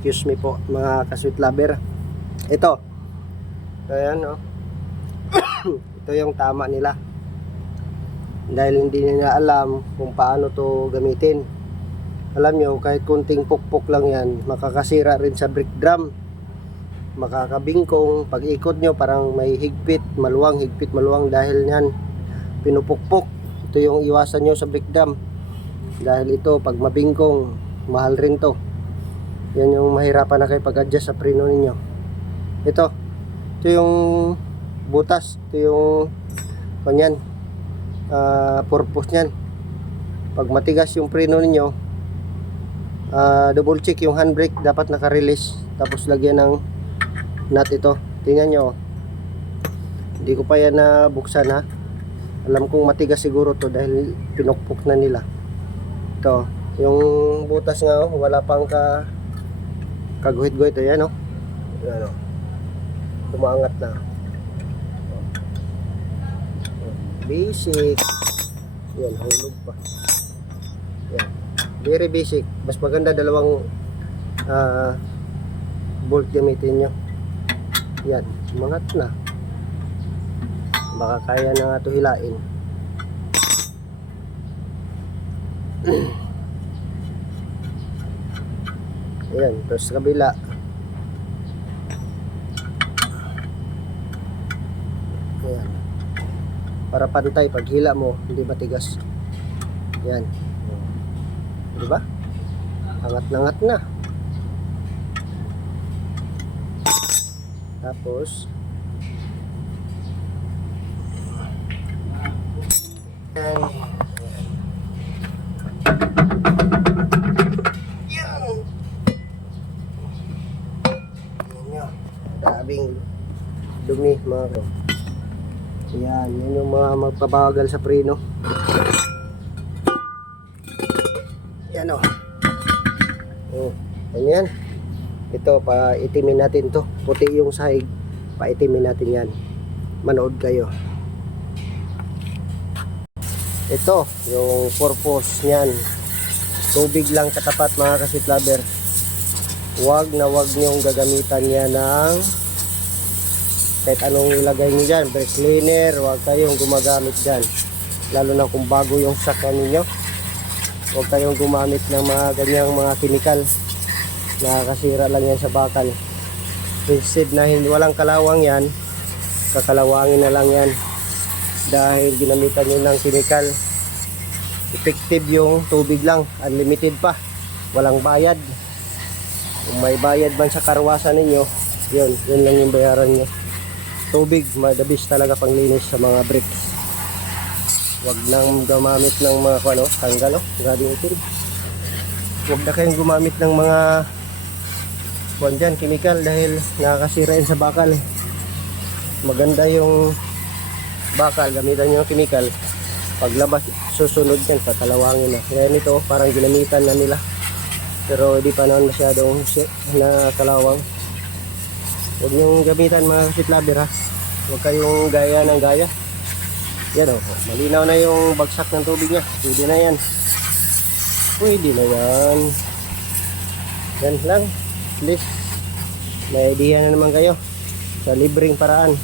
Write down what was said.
Excuse me po mga kasweet lover. Ito. Ayan oh. Ito yung tama nila. Dahil hindi nila alam kung paano to gamitin. Alam nyo, kahit kunting pukpok lang yan, makakasira rin sa brake drum. Makakabingkong, pag ikot nyo parang may higpit, maluwang, higpit, maluwang dahil yan pinupukpok. Ito yung iwasan nyo sa brake drum. Dahil ito, pag mabingkong, mahal rin to. Yan yung mahirapan na kayo pag-adjust sa preno ninyo. Ito, ito yung butas, ito yung kanyan, ah, purpose niyan. Pag matigas yung preno ninyo, ah, double check yung handbrake, dapat naka-release. Tapos lagyan ng nut ito. Tingnan nyo. Hindi ko pa yan nabuksan ha. Alam kong matigas siguro to dahil pinukpok na nila. Ito, yung butas nga oh, wala pang ka kaguhit-guhit oh. Ayan oh. Umaangat na. Basic. Yan, hulog pa. Yan. Very basic. Mas maganda dalawang ah, bolt gamitin nyo. Yan, umangat na. Baka kaya na nga ito hilain. Ayan, tapos kabila. Ayan. Para pantay, pag hila mo, hindi matigas. Ayan. Di ba? Angat na angat na. Tapos, Ayan. Yan. Yan nyo. Daming dumi mga ko. Yan, yan yung mga magpabagal sa preno. Yan o. Oh, yan yan. Ito, pa itimin natin to. Puti yung sahig. Pa itimin natin yan. Manood kayo. Ito, yung purpose niyan. Tubig lang katapat mga kasit Huwag na huwag niyong gagamitan niya ng kahit anong ilagay niyo dyan. Brake cleaner, huwag kayong gumagamit dyan. Lalo na kung bago yung sakyan ninyo. Huwag kayong gumamit ng mga ganyang mga chemical. Nakakasira lang yan sa bakal. Instead na hindi walang kalawang yan, kakalawangin na lang yan dahil ginamitan nyo ng chemical effective yung tubig lang unlimited pa walang bayad kung may bayad man sa karwasan ninyo yun, yun lang yung bayaran nyo. Tubig, madabis talaga panglinis sa mga bricks. Wag nang gumamit ng mga ano, tanggal oh, galing itin wag na kayong gumamit ng mga kuwan dyan, chemical dahil nakakasira yun sa bakal eh. maganda yung bakal, gamitan nyo ng chemical. Paglabas, susunod yan kakalawangin na. Kaya nito, parang ginamitan na nila pero hindi pa naman masyadong na kalawang. Huwag nyong gamitan mga sitlaber ha. Huwag kayong gaya ng gaya. Yan o, malinaw na yung bagsak ng tubig niya. Pwede na yan. Pwede na yan. Yan lang. At least may idea na naman kayo sa libreng paraan